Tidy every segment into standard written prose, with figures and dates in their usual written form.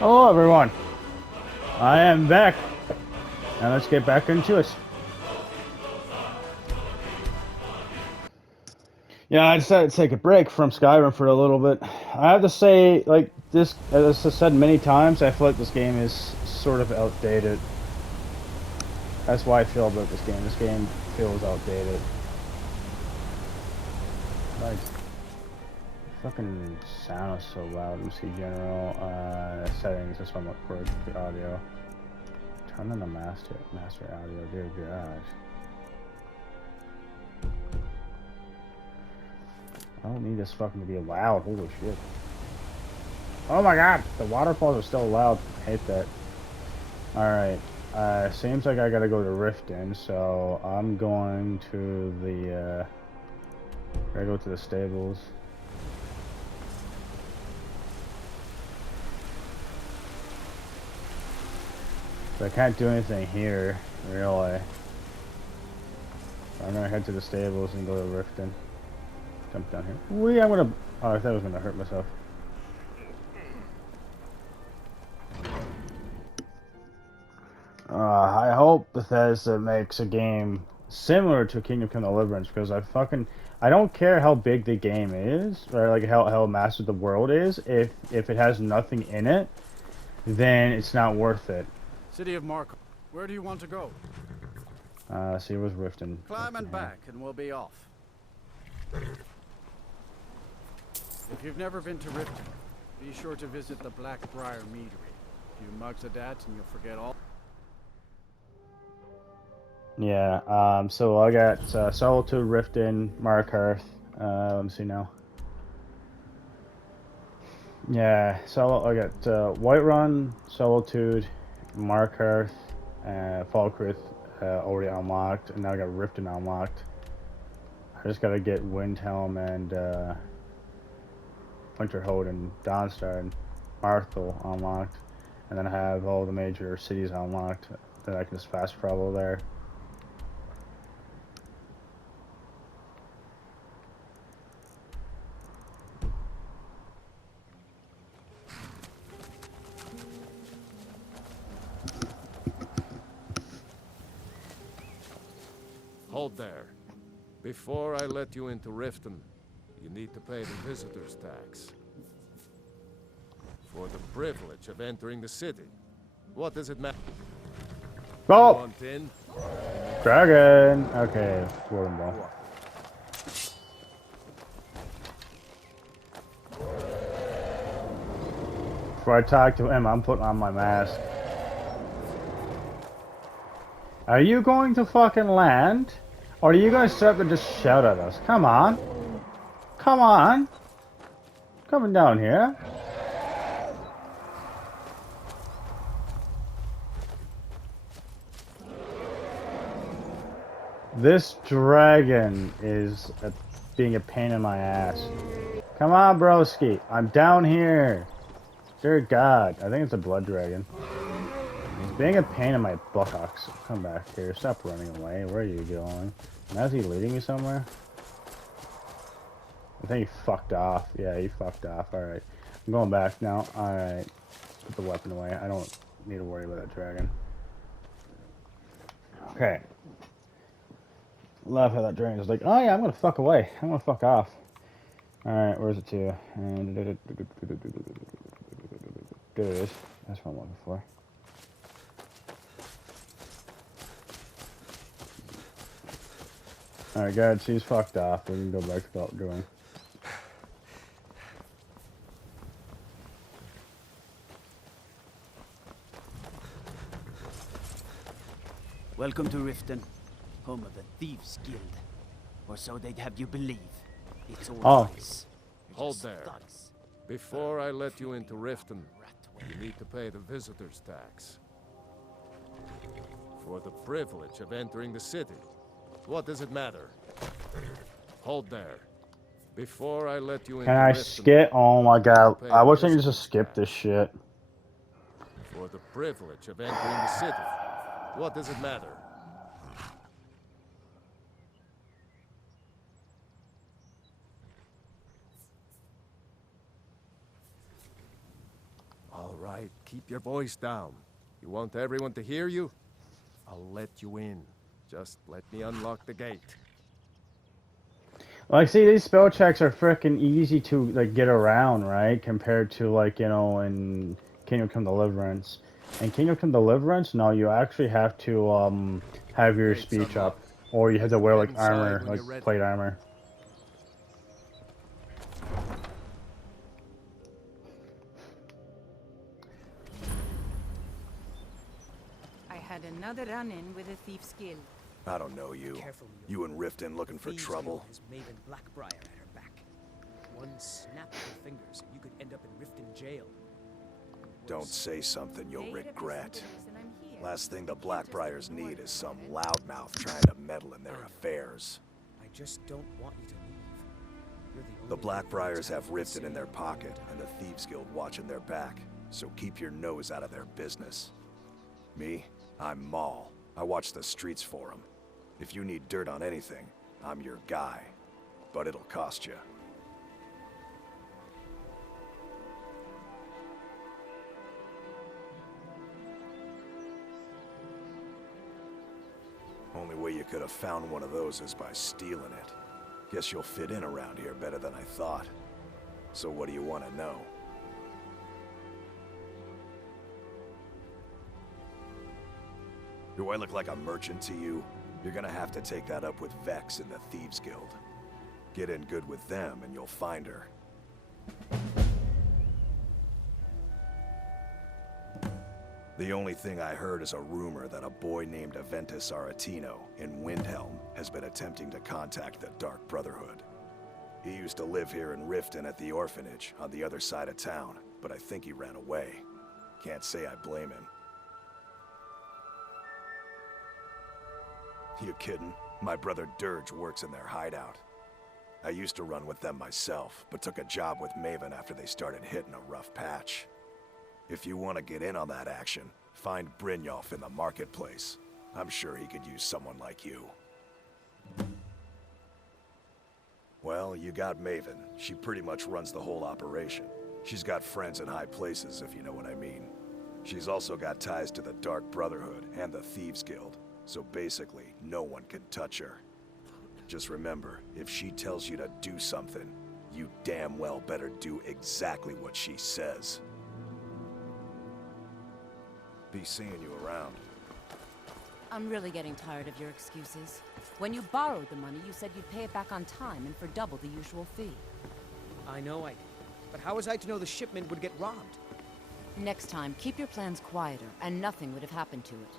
Hello, everyone. I am back. Now let's get back into it. Yeah, I decided to take a break from Skyrim for a little bit. I have to say, like this, as I said many times, I feel like this game is sort of outdated. That's why I feel about this game. This game feels outdated. Like, fucking sound is so loud. Let me see general settings. That's why I'm up for the audio. Turn on the master audio. Dear God. I don't need this fucking to be loud. Holy shit. Oh my god! The waterfalls are still loud. I hate that. Alright. Seems like I gotta go to Riften, so I'm going to the, gotta go to the stables. So I can't do anything here, really. So I'm gonna head to the stables and go to Riften. Jump down here. Wee, I'm gonna... Oh, I thought I was gonna hurt myself. I hope Bethesda makes a game similar to Kingdom Come Deliverance, because I don't care how big the game is, or like how massive the world is. If it has nothing in it, then it's not worth it. City of Marco. Where do you want to go? See, it was Riften. Climb and back, and we'll be off. If you've never been to Riften, be sure to visit the Blackbriar Meadery. A few mugs of that, and you'll forget all. Yeah. So I got Solitude, Riften, Markarth. Let me see now. Yeah. So I got Whiterun, Solitude, Markarth, Falkreath already unlocked, and now I got Riften unlocked. I just gotta get Windhelm and Winterhold and Dawnstar and Marthel unlocked, and then I have all the major cities unlocked that I can just fast travel there. Hold there. Before I let you into Riften, you need to pay the visitor's tax. For the privilege of entering the city. What does it matter? Oh! Want in? Dragon! Okay, Warden Ball. Before I talk to him, I'm putting on my mask. Are you going to fucking land? Or are you gonna start to just shout at us? Come on. Come on. Coming down here. This dragon is being a pain in my ass. Come on, broski. I'm down here. Dear God. I think it's a blood dragon. He's being a pain in my buttocks. Come back here. Stop running away. Where are you going? Now is he leading me somewhere? I think he fucked off. Yeah, he fucked off. Alright. I'm going back now. Alright. Put the weapon away. I don't need to worry about that dragon. Okay. Love how that dragon is like, oh yeah, I'm gonna fuck away. I'm gonna fuck off. Alright, where's it to? There it is. That's what I'm looking for. Alright, guys, she's fucked off. We can go back to what we're doing. Welcome to Riften, home of the Thieves Guild. Or so they'd have you believe. It's all lies. Hold there. Before I let you into Riften, you need to pay the visitor's tax. For the privilege of entering the city. What does it matter? Hold there. Before I let you into Can I Riften, skip? Oh my god. I wish I could just skip this shit. For the privilege of entering the city. What does it matter? All right, keep your voice down. You want everyone to hear you? I'll let you in. Just let me unlock the gate. Like, see, these spell checks are freaking easy to, like, get around, right? Compared to, like, you know, in Kingdom Come Deliverance. In Kingdom Come Deliverance, no, you actually have to, have your Gate's speech up. unlocked. Or you have to wear, Head like, inside armor, when like, you're ready. plate armor. I had another run-in with a thief's guild. I don't know you. Careful, You and Riften looking for Thieves trouble? Guild has Maven Blackbriar at her back. One snap of her fingers, and you could end up in Riften jail. Don't say something you'll Made a piece of regret. the reason I'm here. Last thing the You can't just Blackbriars ignore need them, is some right? loudmouth trying to meddle in their affairs. I just don't want you to leave. You're the The only one Blackbriars in have town Riften in to their say- pocket and the Thieves Guild watching their back, so keep your nose out of their business. Me? I'm Maul. I watch the streets for them. If you need dirt on anything, I'm your guy. But it'll cost you. Only way you could have found one of those is by stealing it. Guess you'll fit in around here better than I thought. So what do you want to know? Do I look like a merchant to you? You're gonna have to take that up with Vex in the Thieves Guild. Get in good with them and you'll find her. The only thing I heard is a rumor that a boy named Aventus Aretino in Windhelm has been attempting to contact the Dark Brotherhood. He used to live here in Riften at the orphanage on the other side of town, but I think he ran away. Can't say I blame him. You kidding? My brother Dirge works in their hideout. I used to run with them myself, but took a job with Maven after they started hitting a rough patch. If you want to get in on that action, find Brynjolf in the marketplace. I'm sure he could use someone like you. Well, you got Maven. She pretty much runs the whole operation. She's got friends in high places, if you know what I mean. She's also got ties to the Dark Brotherhood and the Thieves Guild, so basically, no one can touch her. Just remember, if she tells you to do something, you damn well better do exactly what she says. Be seeing you around. I'm really getting tired of your excuses. When you borrowed the money, you said you'd pay it back on time and for double the usual fee. I know I did. But how was I to know the shipment would get robbed? Next time, keep your plans quieter, and nothing would have happened to it.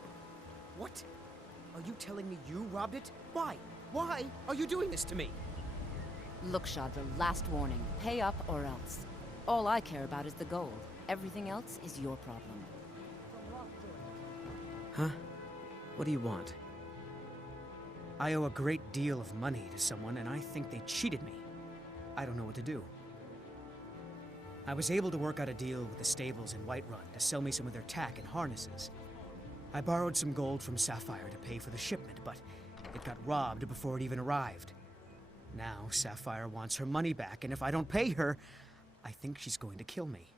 What? Are you telling me you robbed it? Why? Why are you doing this to me? Look, Shadra, last warning. Pay up or else. All I care about is the gold. Everything else is your problem. Huh? What do you want? I owe a great deal of money to someone, and I think they cheated me. I don't know what to do. I was able to work out a deal with the stables in Whiterun to sell me some of their tack and harnesses. I borrowed some gold from Sapphire to pay for the shipment, but it got robbed before it even arrived. Now Sapphire wants her money back, and if I don't pay her, I think she's going to kill me.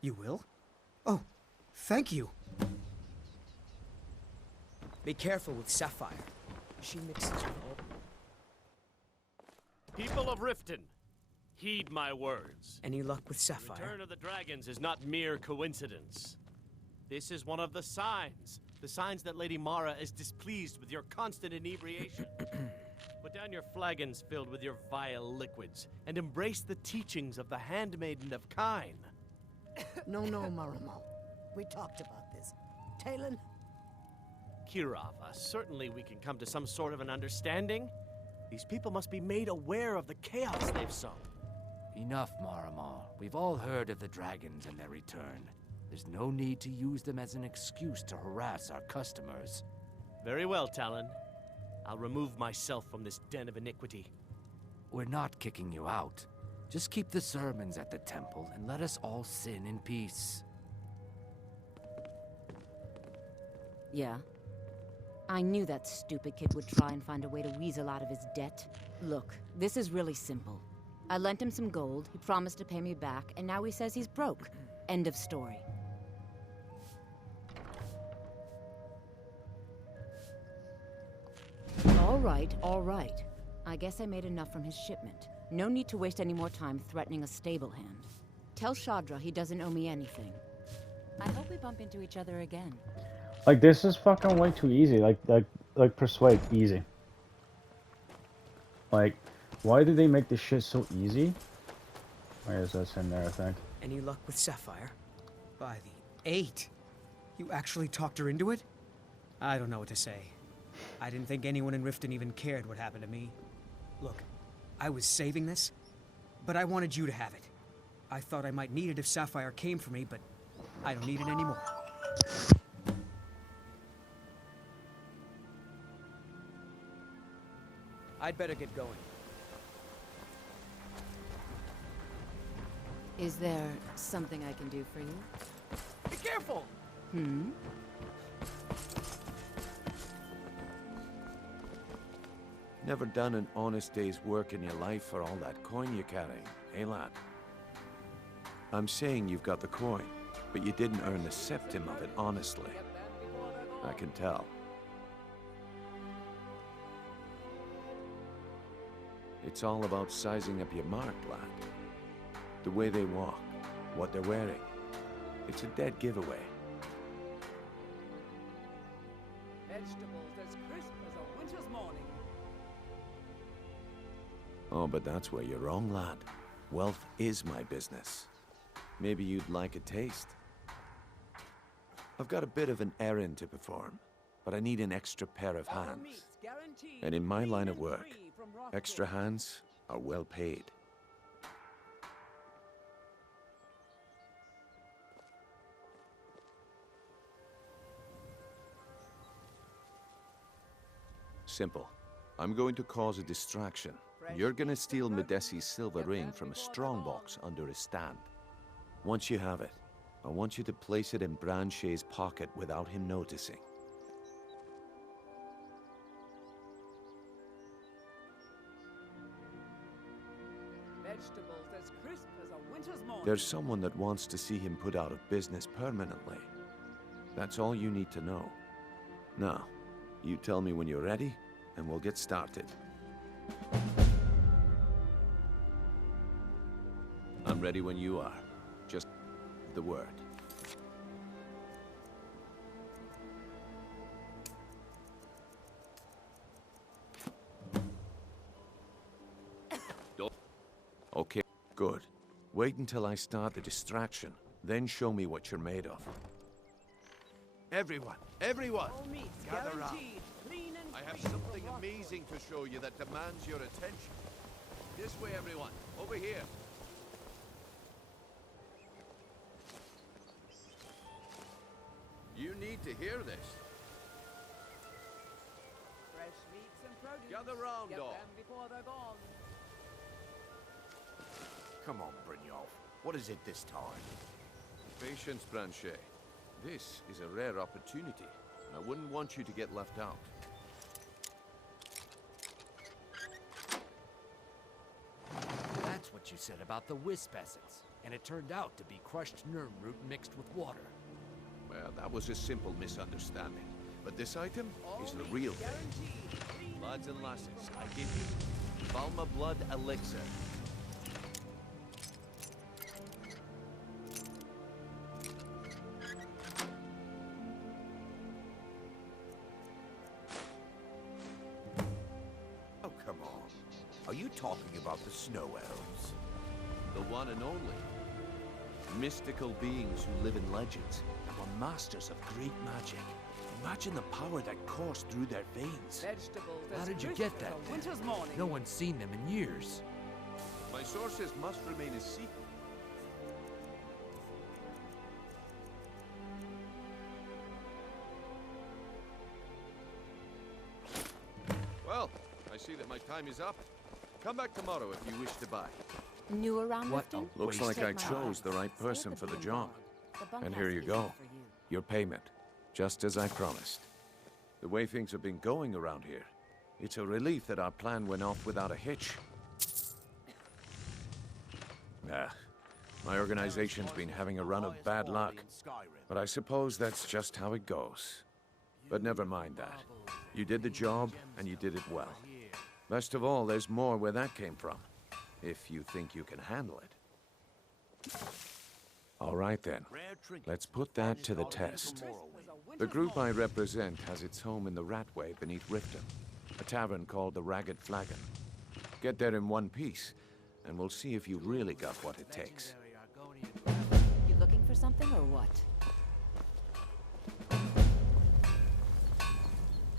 You will? Oh, thank you. Be careful with Sapphire. She mixes with all... People of Riften, heed my words. Any luck with Sapphire? Return of the dragons is not mere coincidence. This is one of the signs that Lady Mara is displeased with your constant inebriation. Put down your flagons filled with your vile liquids, and embrace the teachings of the Handmaiden of Kine. No, Maramo. We talked about this. Talon? Kirava, certainly we can come to some sort of an understanding. These people must be made aware of the chaos they've sown. Enough, Maramal. We've all heard of the dragons and their return. There's no need to use them as an excuse to harass our customers. Very well, Talon. I'll remove myself from this den of iniquity. We're not kicking you out. Just keep the sermons at the temple and let us all sin in peace. Yeah. I knew that stupid kid would try and find a way to weasel out of his debt. Look, this is really simple. I lent him some gold, he promised to pay me back, and now he says he's broke. End of story. All right. I guess I made enough from his shipment. No need to waste any more time threatening a stable hand. Tell Shadra he doesn't owe me anything. I hope we bump into each other again. Like, this is fucking way too easy. Like persuade, easy. Like, why did they make this shit so easy? Where is this in there, I think? Any luck with Sapphire? By the 8. You actually talked her into it? I don't know what to say. I didn't think anyone in Riften even cared what happened to me. Look, I was saving this, but I wanted you to have it. I thought I might need it if Sapphire came for me, but I don't need it anymore. I'd better get going. Is there something I can do for you? Be careful! Hmm? Never done an honest day's work in your life for all that coin you're carrying, eh, lad? I'm saying you've got the coin, but you didn't earn the septim of it honestly. I can tell. It's all about sizing up your mark, lad. The way they walk, what they're wearing. It's a dead giveaway. Vegetables as crisp as a winter's morning. Oh, but that's where you're wrong, lad. Wealth is my business. Maybe you'd like a taste. I've got a bit of an errand to perform, but I need an extra pair of hands. And in my line of work, extra hands are well paid. Simple. I'm going to cause a distraction. You're gonna steal Medesi's silver ring from a strongbox under his stand. Once you have it, I want you to place it in Branche's pocket without him noticing. Vegetables as crisp as a winter's morning. There's someone that wants to see him put out of business permanently. That's all you need to know. Now, you tell me when you're ready, and we'll get started. I'm ready when you are. Just the word. Okay, good. Wait until I start the distraction, then show me what you're made of. Everyone! Everyone! All meats Gather round. guaranteed. Clean and I have free something from amazing to show you that demands your attention. This way, everyone. Over here. You need to hear this. fresh meats and produce. Gather round, Get all. them before they're gone. Come on, Brynjolf. What is it this time? Patience, Branche. This is a rare opportunity. I wouldn't want you to get left out. That's what you said about the wisp essence. And it turned out to be crushed nerve root mixed with water. Well, that was a simple misunderstanding. But this item is the real thing. Guaranteed. Lads and lasses, I give you Valma Blood Elixir. Oh, come on. Are you talking about the snow elves? The one and only. Mystical beings who live in legends and were masters of great magic. Imagine the power that coursed through their veins. Vegetables How as did you crisp get as that a then? winter's morning. No one's seen them in years. My sources must remain a secret. Well, I see that my time is up. Come back tomorrow if you wish to buy. New around What Riften? a Looks like I chose the right person for the job. And here you go. Your payment. Just as I promised. The way things have been going around here, it's a relief that our plan went off without a hitch. My organization's been having a run of bad luck, but I suppose that's just how it goes. But never mind that. You did the job, and you did it well. Best of all, there's more where that came from, if you think you can handle it. All right then, let's put that to the test. The group I represent has its home in the Ratway beneath Riften, a tavern called the Ragged Flagon. Get there in one piece, and we'll see if you've really got what it takes. You looking for something or what?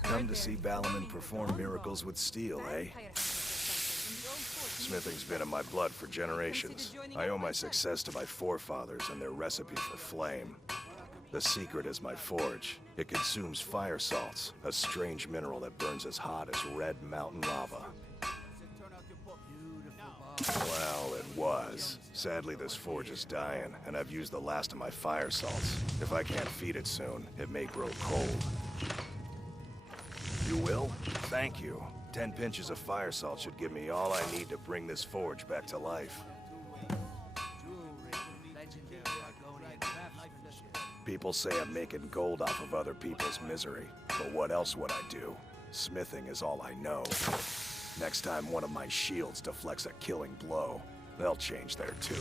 Come to see Balliman perform miracles with steel, eh? Smithing's been in my blood for generations. I owe my success to my forefathers and their recipe for flame. The secret is my forge. It consumes fire salts, a strange mineral that burns as hot as red mountain lava. Well, it was. Sadly, this forge is dying, and I've used the last of my fire salts. If I can't feed it soon, it may grow cold. You will? Thank you. 10 pinches of fire salt should give me all I need to bring this forge back to life. People say I'm making gold off of other people's misery, but what else would I do? Smithing is all I know. Next time one of my shields deflects a killing blow, they'll change their tune.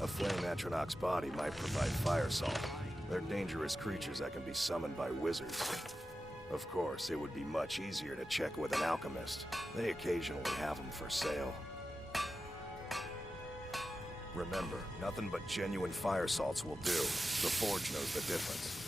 A flame atronach's body might provide fire salt. They're dangerous creatures that can be summoned by wizards. Of course, it would be much easier to check with an alchemist. They occasionally have them for sale. Remember, nothing but genuine fire salts will do. The forge knows the difference.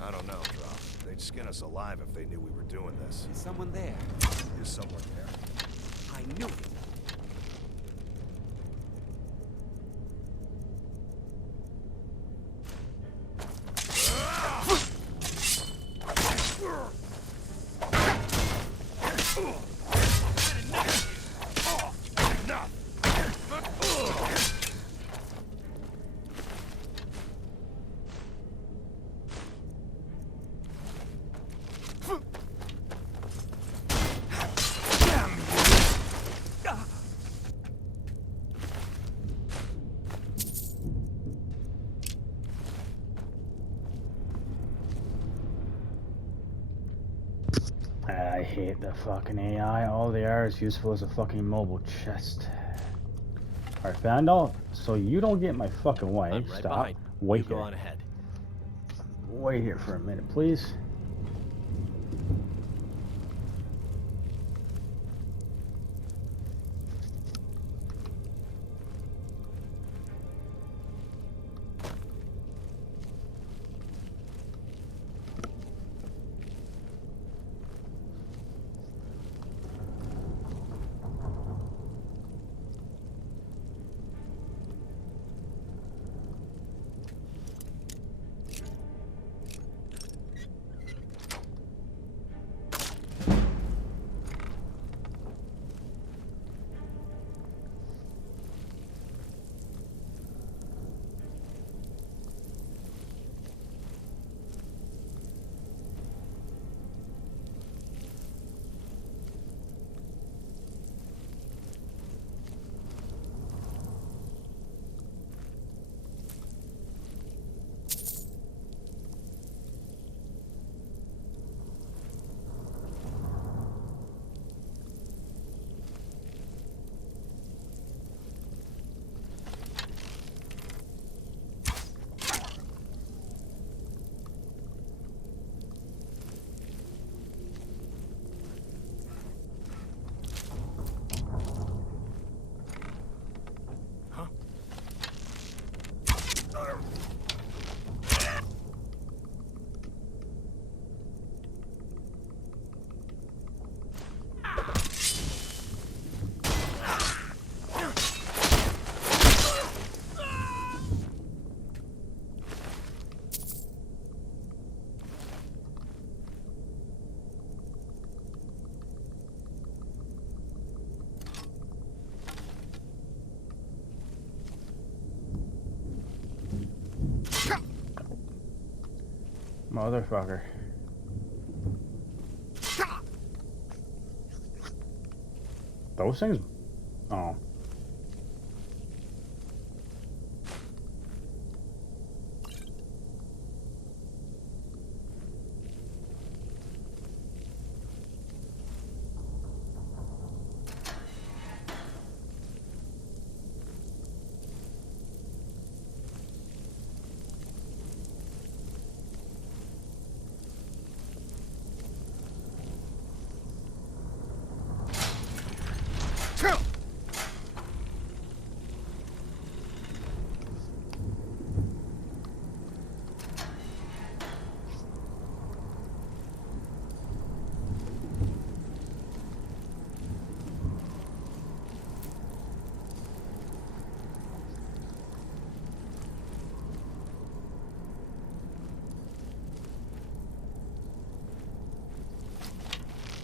I don't know, Drop. They'd skin us alive if they knew we were doing this. Is someone there? There's someone there. I knew it. I hate the fucking AI. All they are is useful as a fucking mobile chest. Alright, Vandal, so you don't get my fucking way. I'm right Stop. behind. Wait You go here. on ahead. Wait here for a minute, please. Motherfucker. Those things? Oh.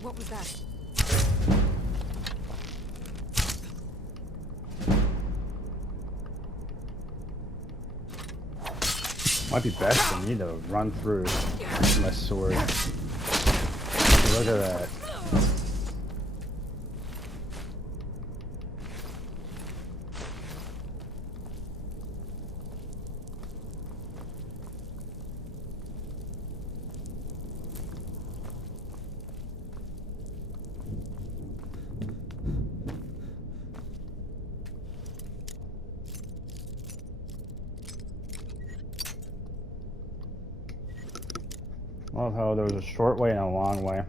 What was that? Might be best for me to run through my sword. Look at that. I love how there's a short way and a long way.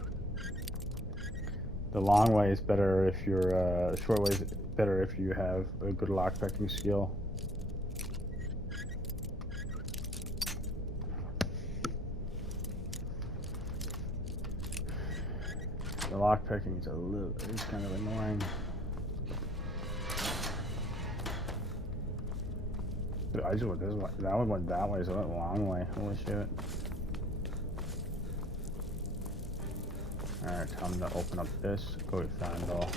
The long way is better if you're, short way is better if you have a good lockpicking skill. The lockpicking is kind of annoying. Dude, I just went this way. That one went that way, so I went the long way. Holy shit. Alright, time to open up this. Go to Fandal.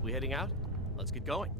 We heading out? Let's get going.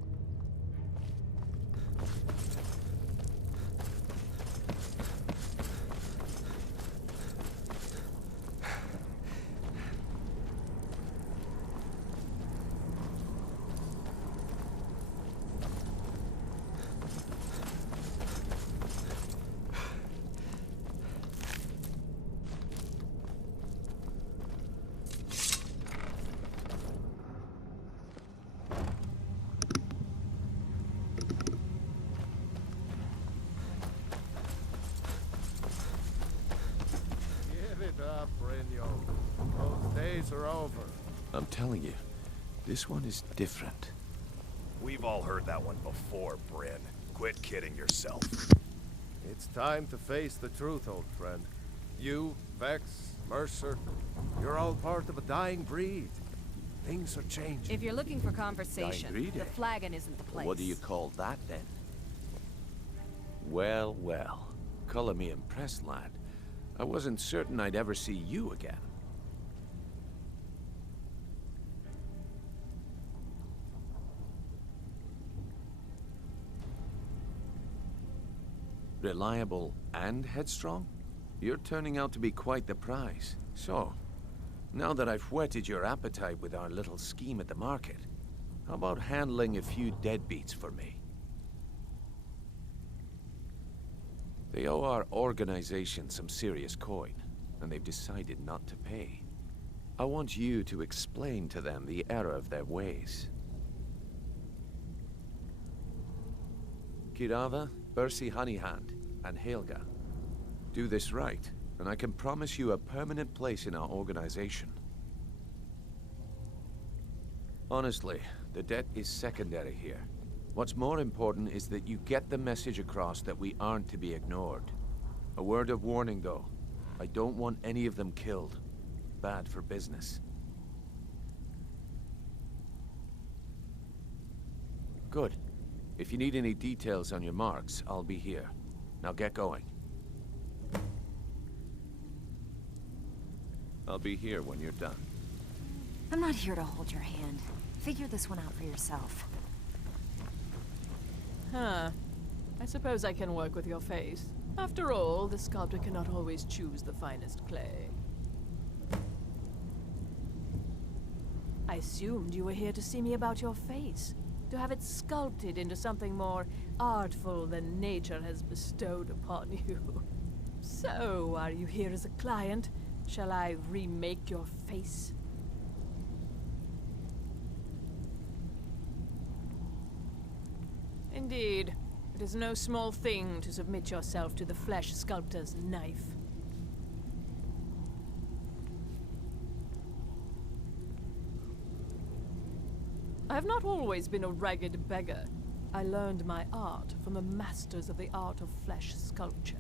Those days are over. I'm telling you, this one is different. We've all heard that one before, Bryn. Quit kidding yourself. It's time to face the truth, old friend. You, Vex, Mercer, you're all part of a dying breed. Things are changing. If you're looking for conversation, Dying breed, the eh? flagon isn't the place. What do you call that, then? Well, well. Color me impressed, lad. I wasn't certain I'd ever see you again. Reliable and headstrong? You're turning out to be quite the prize. So, now that I've whetted your appetite with our little scheme at the market, how about handling a few deadbeats for me? They owe our organization some serious coin, and they've decided not to pay. I want you to explain to them the error of their ways. Kirava, Bersi Honeyhand, and Helga. Do this right, and I can promise you a permanent place in our organization. Honestly, the debt is secondary here. What's more important is that you get the message across that we aren't to be ignored. A word of warning, though. I don't want any of them killed. Bad for business. Good. If you need any details on your marks, I'll be here. Now get going. I'll be here when you're done. I'm not here to hold your hand. Figure this one out for yourself. Huh. I suppose I can work with your face. After all, the sculptor cannot always choose the finest clay. I assumed you were here to see me about your face, to have it sculpted into something more artful than nature has bestowed upon you. So, are you here as a client? Shall I remake your face? Indeed. It is no small thing to submit yourself to the flesh sculptor's knife. I have not always been a ragged beggar. I learned my art from the masters of the art of flesh sculpture.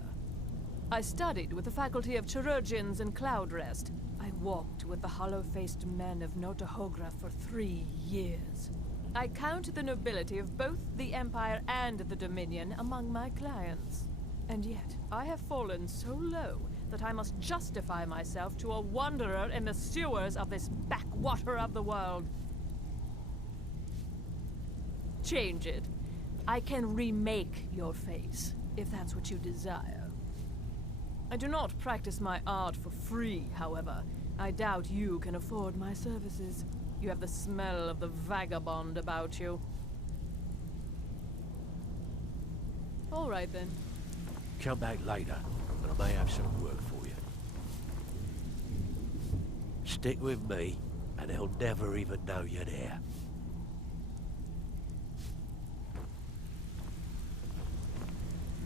I studied with the faculty of chirurgeons and Cloudrest. I walked with the hollow-faced men of Notahogra for 3 years. I count the nobility of both the Empire and the Dominion among my clients. And yet, I have fallen so low that I must justify myself to a wanderer in the sewers of this backwater of the world. Change it. I can remake your face, if that's what you desire. I do not practice my art for free, however. I doubt you can afford my services. You have the smell of the vagabond about you. All right, then. Come back later, and I may have some work for you. Stick with me, and they'll never even know you're there.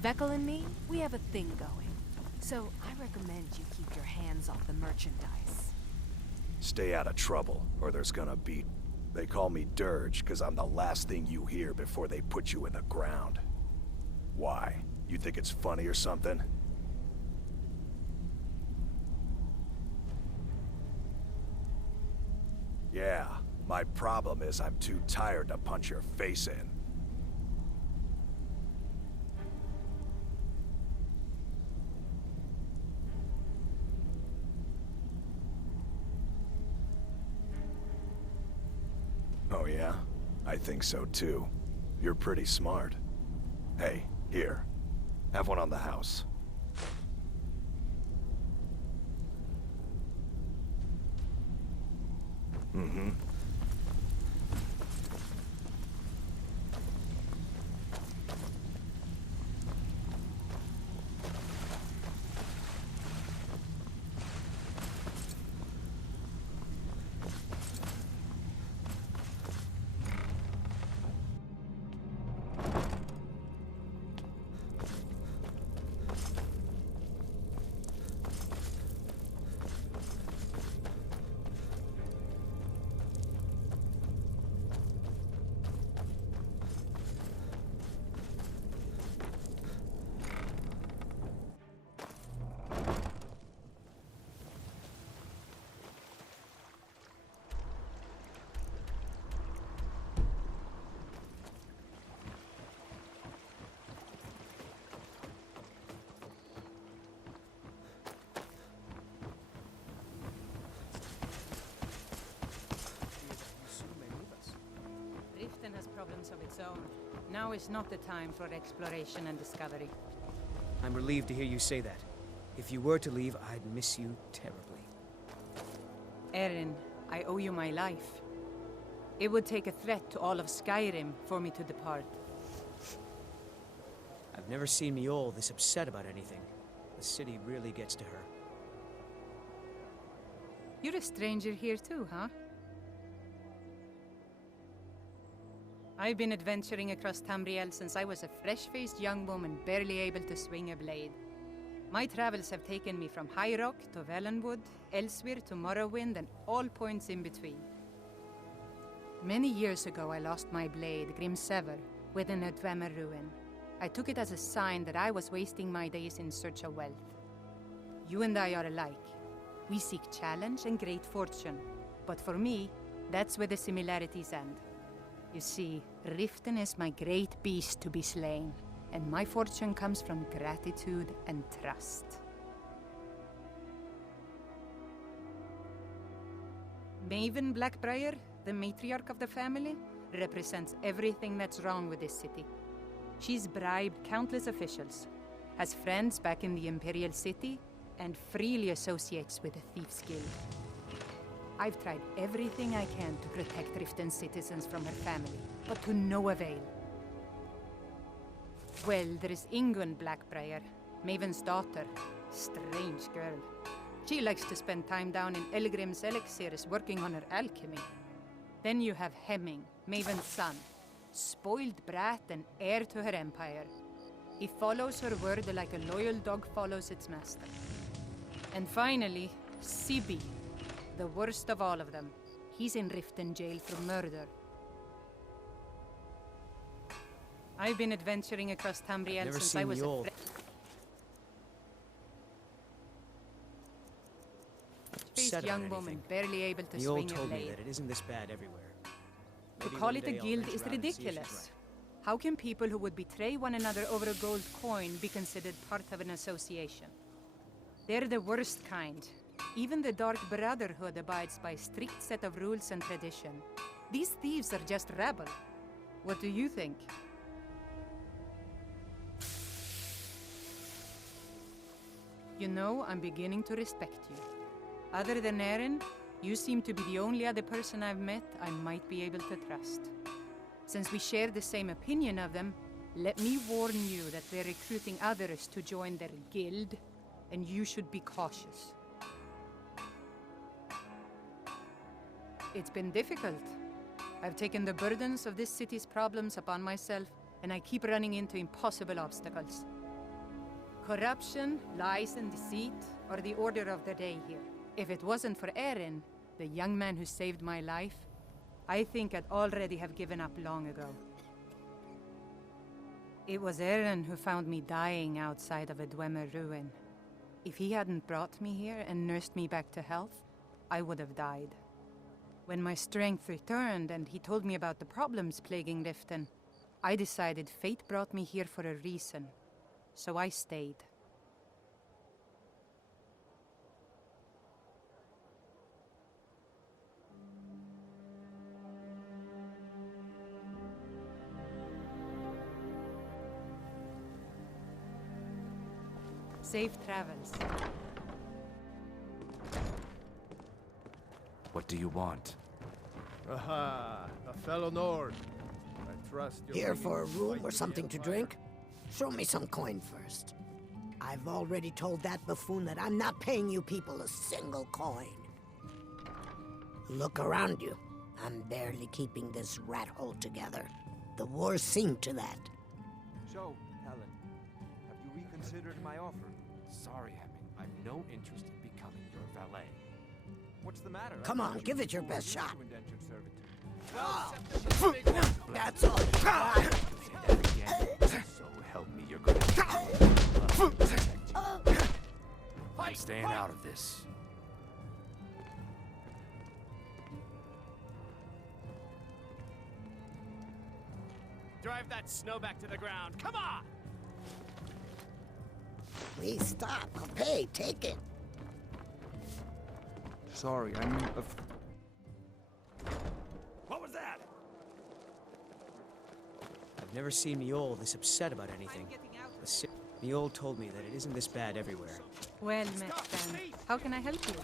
Vekel and me, we have a thing going. So I recommend you keep your hands off the merchandise. Stay out of trouble, or there's gonna be... They call me Dirge, because I'm the last thing you hear before they put you in the ground. Why? You think it's funny or something? Yeah, my problem is I'm too tired to punch your face in. Oh yeah? I think so too. You're pretty smart. Hey, here. Have one on the house. Mm-hmm. Riften has problems of its own. Now is not the time for exploration and discovery. I'm relieved to hear you say that. If you were to leave, I'd miss you terribly. Erin, I owe you my life. It would take a threat to all of Skyrim for me to depart. I've never seen Miol this upset about anything. The city really gets to her. You're a stranger here too, huh? I've been adventuring across Tamriel since I was a fresh-faced young woman barely able to swing a blade. My travels have taken me from High Rock to Valenwood, Elsewhere to Morrowind, and all points in between. Many years ago I lost my blade, Grimsever, within a Dwemer ruin. I took it as a sign that I was wasting my days in search of wealth. You and I are alike. We seek challenge and great fortune. But for me, that's where the similarities end. You see, Riften is my great beast to be slain, and my fortune comes from gratitude and trust. Maven Blackbriar, the matriarch of the family, represents everything that's wrong with this city. She's bribed countless officials, has friends back in the Imperial City, and freely associates with the Thieves' Guild. I've tried everything I can to protect Riften citizens from her family, but to no avail. Well, there is Ingun Blackbriar, Maven's daughter. Strange girl. She likes to spend time down in Elgrim's elixirs working on her alchemy. Then you have Hemming, Maven's son. Spoiled brat and heir to her empire. He follows her word like a loyal dog follows its master. And finally, Sibi, the worst of all of them. He's in Riften jail for murder. I've been adventuring across Tamriel since I was a faced young woman, barely able to swing a told me blade. that it isn't this bad everywhere. To Maybe call one it a day I'll guild venture is out and see if she's ridiculous. How can people who would betray one another over a gold coin be considered part of an association? They're the worst kind. Even the Dark Brotherhood abides by a strict set of rules and tradition. These thieves are just rabble. What do you think? You know, I'm beginning to respect you. Other than Eren, you seem to be the only other person I've met I might be able to trust. Since we share the same opinion of them, let me warn you that they're recruiting others to join their guild, and you should be cautious. It's been difficult. I've taken the burdens of this city's problems upon myself, and I keep running into impossible obstacles. Corruption, lies and deceit are the order of the day here. If it wasn't for Eren, the young man who saved my life, I think I'd already have given up long ago. It was Eren who found me dying outside of a Dwemer ruin. If he hadn't brought me here and nursed me back to health, I would have died. When my strength returned and he told me about the problems plaguing Riften, I decided fate brought me here for a reason. So I stayed. Safe travels. What do you want? Aha, a fellow Nord. I trust you're Here bringing for a us room fight or the something to Empire. drink? Show me some coin first. I've already told that buffoon that I'm not paying you people a single coin. Look around you. I'm barely keeping this rat hole together. The war's seen to that. So, Helen, have you reconsidered my offer? Sorry, Hemming. I've no interest in becoming your valet. What's the matter? Come I on, thought you give were it your born best into shot. indentured servitude. That's all. Say that again. So help me, you're gonna protect you. I'm staying out of this. Drive that snow back to the ground. Come on! Please stop. I'll pay. Take it. Sorry, I mean, What was that? I've never seen Mjol this upset about anything. Mjol told me that it isn't this bad everywhere. Well met, friend. How can I help you?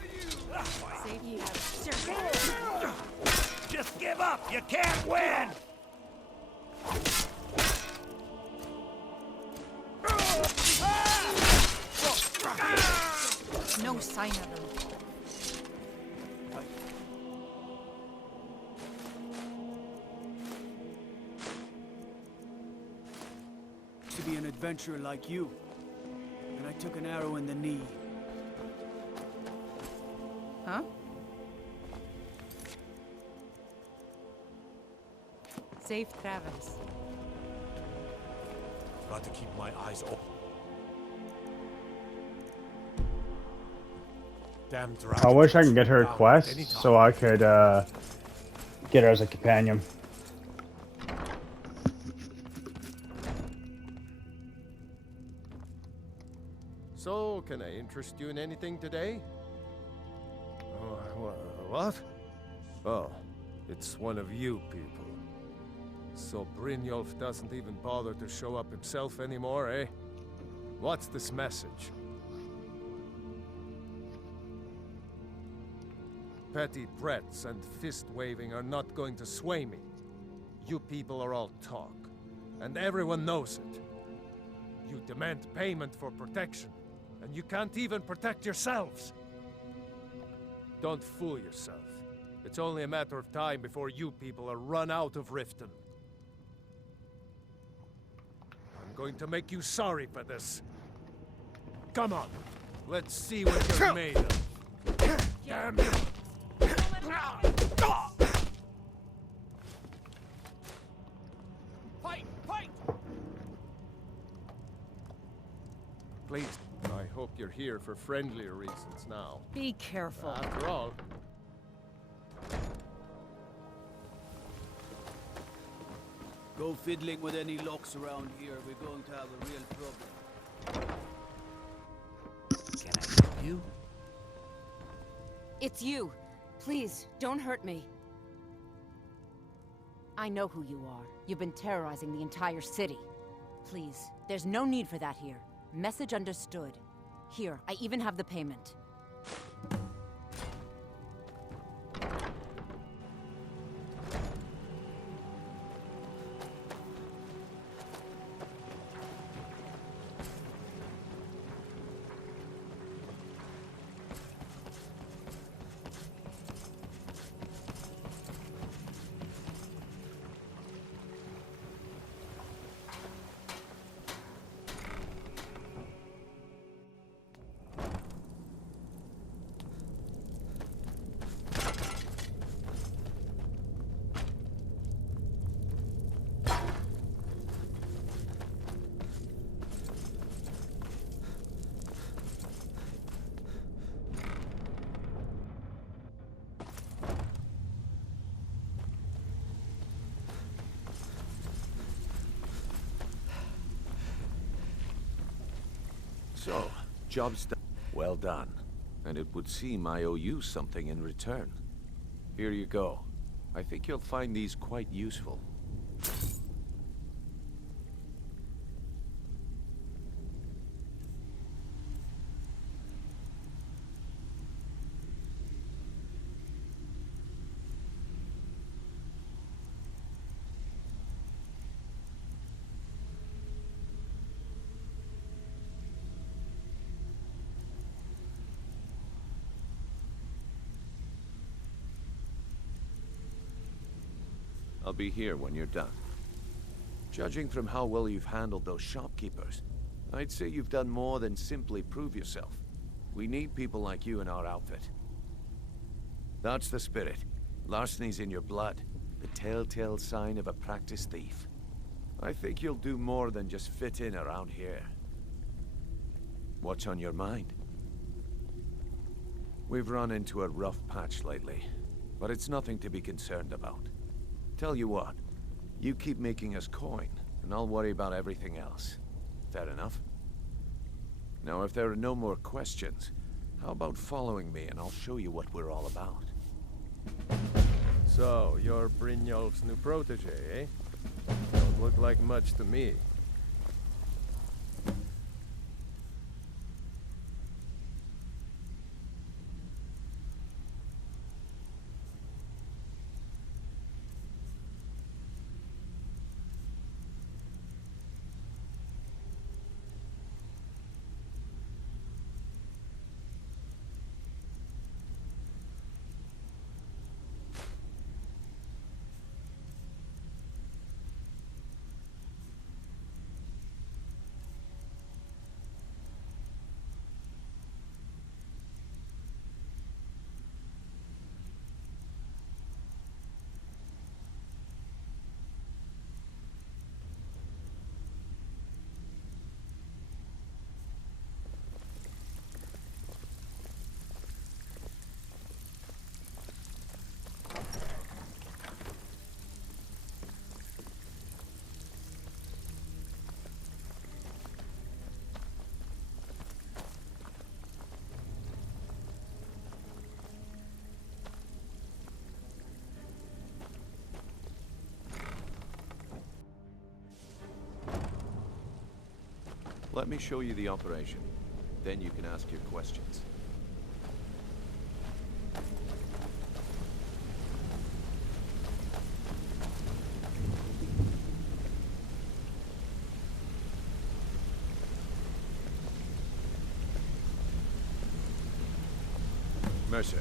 Safety has... Just give up! You can't win! No sign of them. To be an adventurer like you, and I took an arrow in the knee. Huh? Safe travels. Got to keep my eyes open. Damn I wish I could get her quest so I could get her as a companion. So, can I interest you in anything today? What? Oh, it's one of you people. So Brynjolf doesn't even bother to show up himself anymore, eh? What's this message? Petty threats and fist-waving are not going to sway me. You people are all talk, and everyone knows it. You demand payment for protection, and you can't even protect yourselves. Don't fool yourself. It's only a matter of time before you people are run out of Riften. I'm going to make you sorry for this. Come on, let's see what you're made of. Damn you! Fight! Fight! Please, I hope you're here for friendlier reasons now. Be careful. After all, Go fiddling with any locks around here. We're going to have a real problem. Can I help you? It's you. Please, don't hurt me. I know who you are. You've been terrorizing the entire city. Please, there's no need for that here. Message understood. Here, I even have the payment. So, job's done. Well done. And it would seem I owe you something in return. Here you go. I think you'll find these quite useful. I'll be here when you're done. Judging from how well you've handled those shopkeepers, I'd say you've done more than simply prove yourself. We need people like you in our outfit. That's the spirit. Larceny's in your blood. The telltale sign of a practiced thief. I think you'll do more than just fit in around here. What's on your mind? We've run into a rough patch lately, but it's nothing to be concerned about. Tell you what, you keep making us coin, and I'll worry about everything else. Fair enough? Now, if there are no more questions, how about following me and I'll show you what we're all about? so you're Brynjolf's new protege, eh? Don't look like much to me. Let me show you the operation. Then you can ask your questions. Mercer,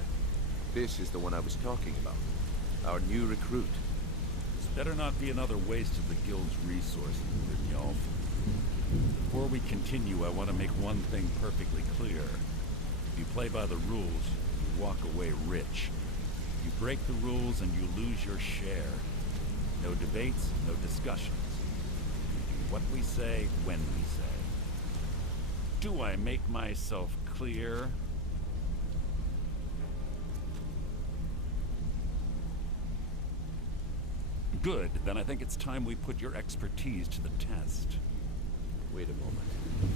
this is the one I was talking about. Our new recruit. This better not be another waste of the Guild's resources, Brynjolf. Before we continue, I want to make one thing perfectly clear. If you play by the rules, you walk away rich. You break the rules and you lose your share. No debates, no discussions. We do what we say, when we say. Do I make myself clear? Good, then I think it's time we put your expertise to the test. Wait a moment.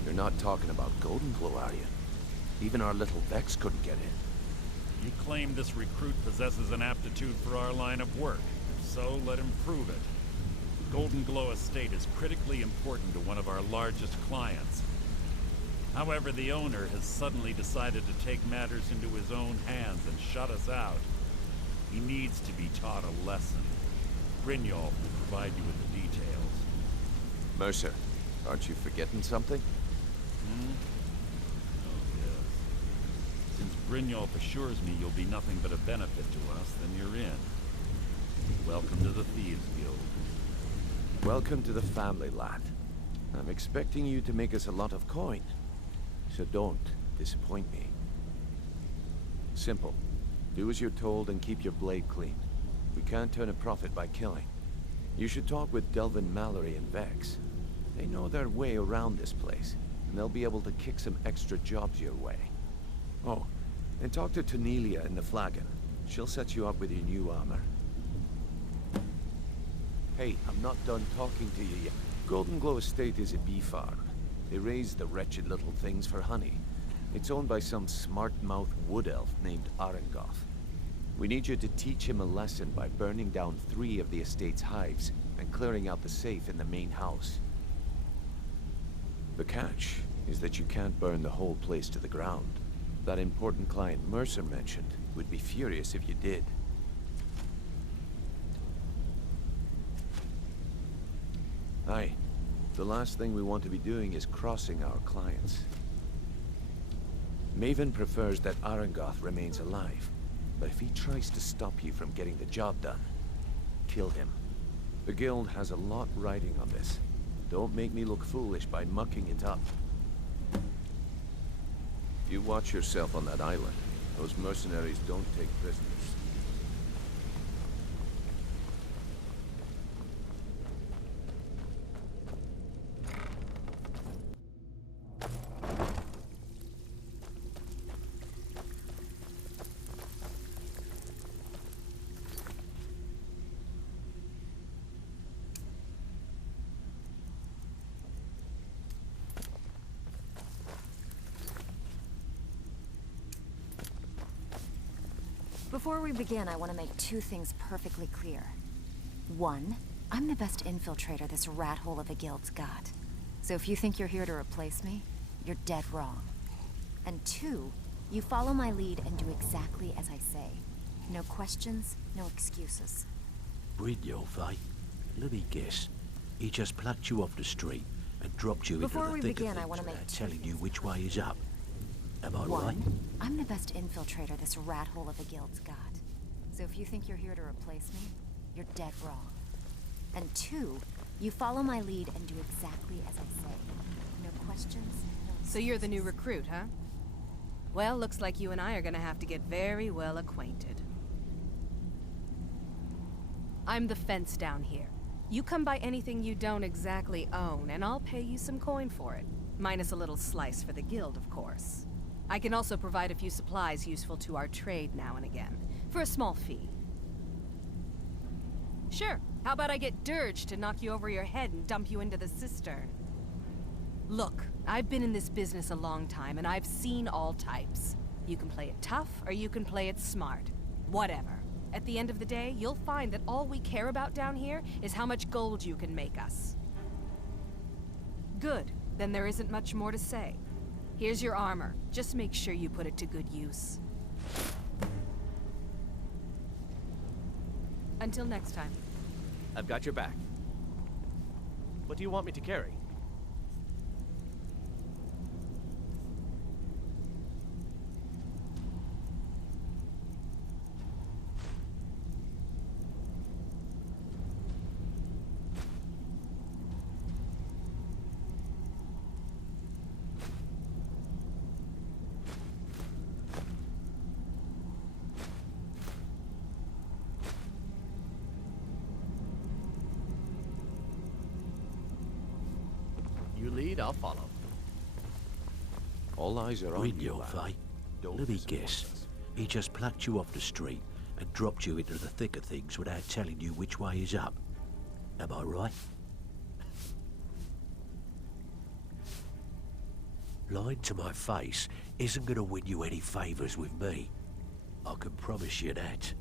You're not talking about Golden Glow, are you? Even our little Vex couldn't get in. You claim this recruit possesses an aptitude for our line of work. If so, let him prove it. The Golden Glow estate is critically important to one of our largest clients. However, the owner has suddenly decided to take matters into his own hands and shut us out. He needs to be taught a lesson. Brynjolf will provide you with the details. Mercer, aren't you forgetting something? Oh, yes. Since Brynjolf assures me you'll be nothing but a benefit to us, then you're in. Welcome to the Thieves Guild. Welcome to the family, lad. I'm expecting you to make us a lot of coin. So don't disappoint me. Simple. Do as you're told and keep your blade clean. We can't turn a profit by killing. You should talk with Delvin Mallory and Vex. They know their way around this place, and they'll be able to kick some extra jobs your way. Oh, and talk to Cornelia in the Flagon. She'll set you up with your new armor. Hey, I'm not done talking to you yet. Golden Glow Estate is a bee farm. They raise the wretched little things for honey. It's owned by some smart-mouthed wood elf named Arengoth. We need you to teach him a lesson by burning down 3 of the estate's hives and clearing out the safe in the main house. The catch is that you can't burn the whole place to the ground. That important client Mercer mentioned would be furious if you did. Aye. The last thing we want to be doing is crossing our clients. Maven prefers that Arengoth remains alive. But if he tries to stop you from getting the job done, kill him. The Guild has a lot riding on this. Don't make me look foolish by mucking it up. You watch yourself on that island. Those mercenaries don't take prisoners. Before we begin, I want to make 2 things perfectly clear. 1, I'm the best infiltrator this rat hole of a guild's got. So if you think you're here to replace me, you're dead wrong. And 2, you follow my lead and do exactly as I say. No questions, no excuses. Brynjolf, eh? Let me guess. He just plucked you off the street and dropped you Before into we the thick begin, of I things want to make without 2 telling you which way is up. Am I right? 1, I'm the best infiltrator this rat hole of a guild's got. So if you think you're here to replace me, you're dead wrong. And 2, you follow my lead and do exactly as I say. No questions, no excuses. So you're the new recruit, huh? Well, looks like you and I are gonna have to get very well acquainted. I'm the fence down here. You come by anything you don't exactly own, and I'll pay you some coin for it. Minus a little slice for the guild, of course. I can also provide a few supplies useful to our trade now and again, for a small fee. Sure, how about I get Dirge to knock you over your head and dump you into the cistern? Look, I've been in this business a long time, and I've seen all types. You can play it tough, or you can play it smart. Whatever. At the end of the day, you'll find that all we care about down here is how much gold you can make us. Good. Then there isn't much more to say. Here's your armor. Just make sure you put it to good use. Until next time. I've got your back. What do you want me to carry? You lead, I'll follow. All eyes are on you, Brynjolf, lad. eh? Don't Let me disappoint guess. us. He just plucked you off the street and dropped you into the thick of things without telling you which way is up. Am I right? Lying to my face isn't going to win you any favours with me. I can promise you that.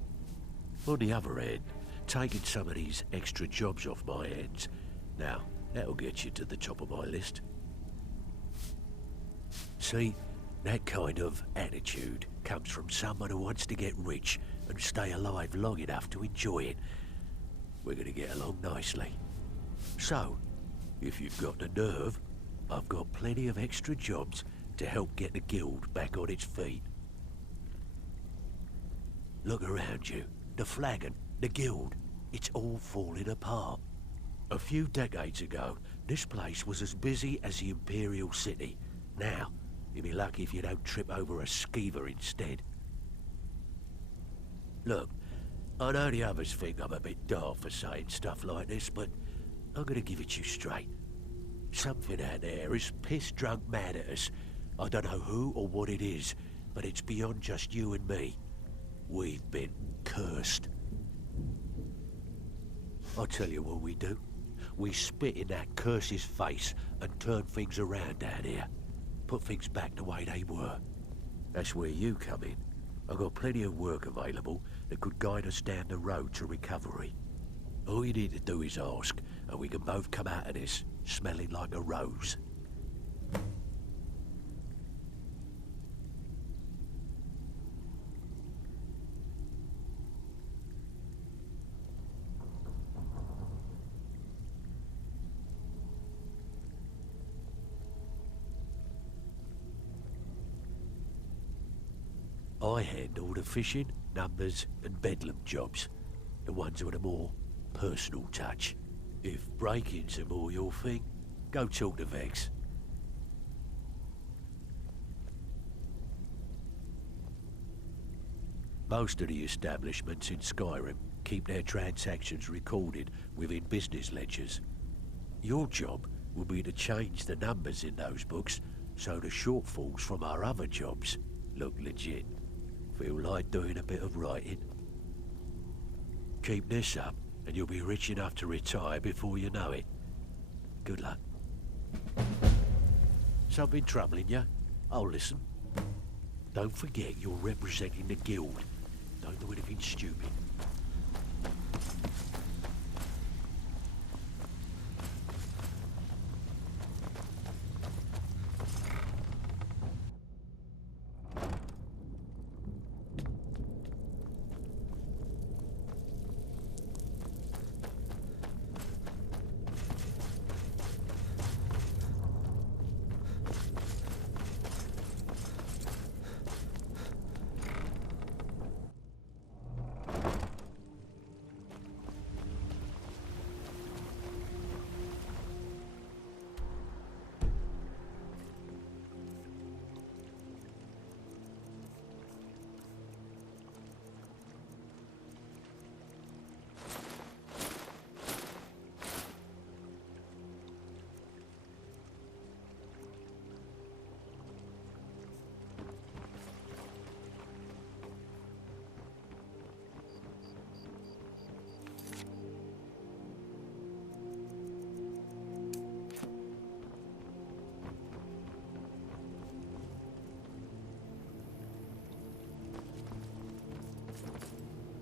On the other hand, taking some of these extra jobs off my hands, now, that'll get you to the top of my list. See, that kind of attitude comes from someone who wants to get rich and stay alive long enough to enjoy it. We're going to get along nicely. So, if you've got the nerve, I've got plenty of extra jobs to help get the guild back on its feet. Look around you. The flagon, the guild, it's all falling apart. A few decades ago, this place was as busy as the Imperial City. Now, you'll be lucky if you don't trip over a skeever instead. Look, I know the others think I'm a bit daft for saying stuff like this, but I'm gonna give it you straight. Something out there is piss-drunk mad at us. I don't know who or what it is, but it's beyond just you and me. We've been cursed. I'll tell you what we do. We spit in that curse's face and turn things around down here. Put things back the way they were. That's where you come in. I've got plenty of work available that could guide us down the road to recovery. All you need to do is ask, and we can both come out of this smelling like a rose. I handle the fishing, numbers, and bedlam jobs. The ones with a more personal touch. If break-ins are more your thing, go talk to Vex. Most of the establishments in Skyrim keep their transactions recorded within business ledgers. Your job will be to change the numbers in those books so the shortfalls from our other jobs look legit. Feel like doing a bit of writing? Keep this up and you'll be rich enough to retire before you know it. Good luck. Something troubling you? I'll listen. Don't forget you're representing the guild. Don't do anything stupid.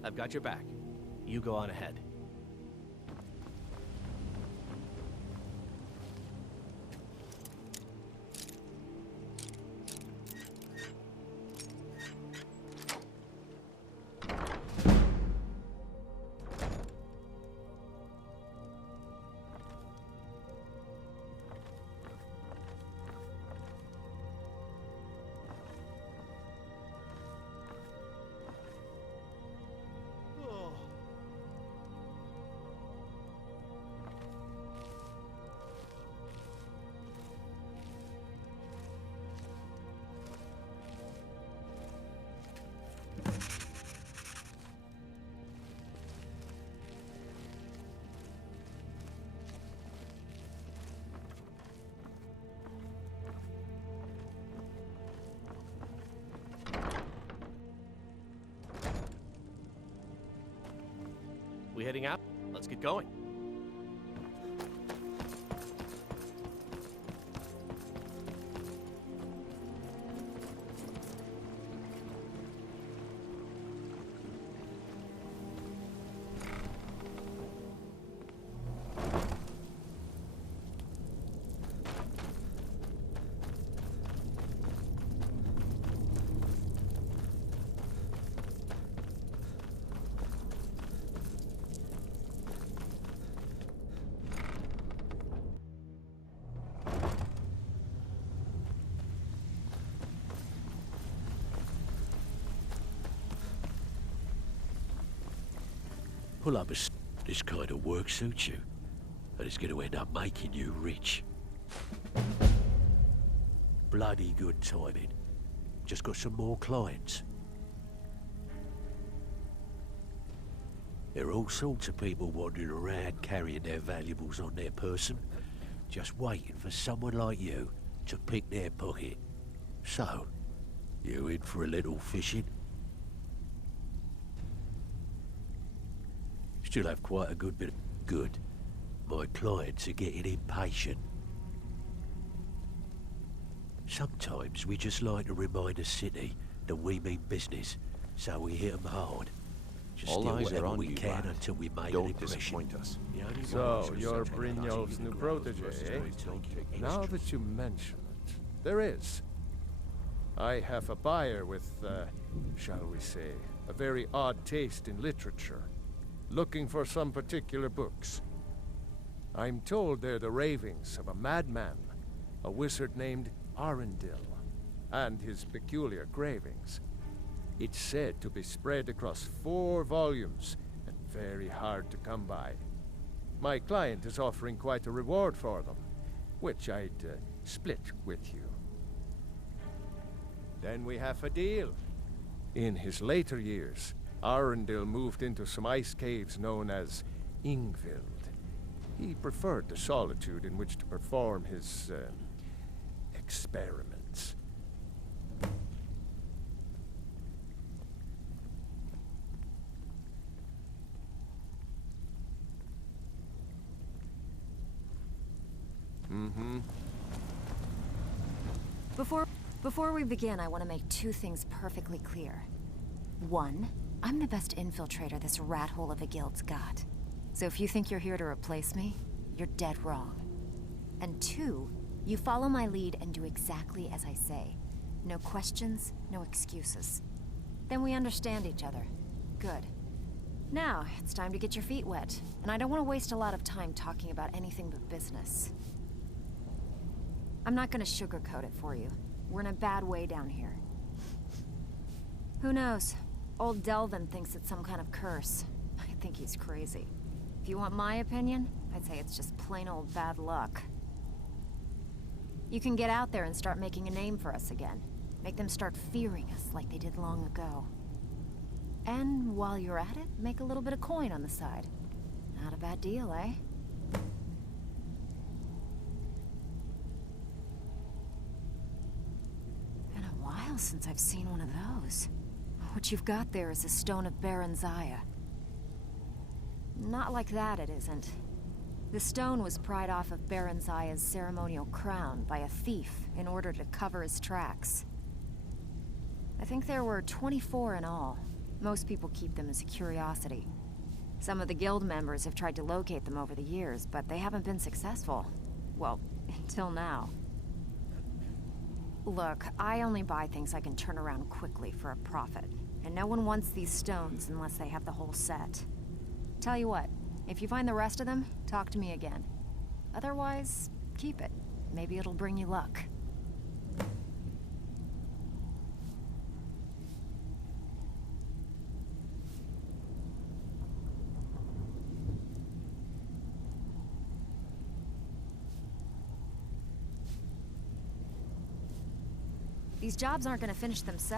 I've got your back. You go on ahead. we heading out? Let's get going. Pull up this kind of work suits you, and it's going to end up making you rich. Bloody good timing. Just got some more clients. There are all sorts of people wandering around carrying their valuables on their person, just waiting for someone like you to pick their pocket. So, you in for a little fishing? Still have quite a good bit of good. My clients are getting impatient. Sometimes we just like to remind the city that we mean business, so we hit them hard. Just All steal eyes are whatever on we you, can lad. until we make an Don't impression. disappoint us. So, you're Brynjolf's new protege, eh? Now that you mention it, there is. I have a buyer with, shall we say, a very odd taste in literature, looking for some particular books. I'm told they're the ravings of a madman, a wizard named Arundel, and his peculiar cravings. It's said to be spread across 4 volumes and very hard to come by. My client is offering quite a reward for them, which I'd split with you. Then we have a deal. In his later years, Arundel moved into some ice caves known as Ingvild. He preferred the solitude in which to perform his experiments. Mm-hmm. Before we begin, I want to make 2 things perfectly clear. 1, I'm the best infiltrator this rat hole of a guild's got. So if you think you're here to replace me, you're dead wrong. And 2, you follow my lead and do exactly as I say. No questions, no excuses. Then we understand each other. Good. Now, it's time to get your feet wet, and I don't want to waste a lot of time talking about anything but business. I'm not gonna sugarcoat it for you. We're in a bad way down here. Who knows? Old Delvin thinks it's some kind of curse. I think he's crazy. If you want my opinion, I'd say it's just plain old bad luck. You can get out there and start making a name for us again. Make them start fearing us like they did long ago. And while you're at it, make a little bit of coin on the side. Not a bad deal, eh? Been a while since I've seen one of those. What you've got there is a stone of Baron Zaya. Not like that, it isn't. The stone was pried off of Baron Zaya's ceremonial crown by a thief in order to cover his tracks. I think there were 24 in all. Most people keep them as a curiosity. Some of the guild members have tried to locate them over the years, but they haven't been successful. Well, until now. Look, I only buy things I can turn around quickly for a profit. And no one wants these stones unless they have the whole set. Tell you what, if you find the rest of them, talk to me again. Otherwise, keep it. Maybe it'll bring you luck. These jobs aren't gonna finish themselves.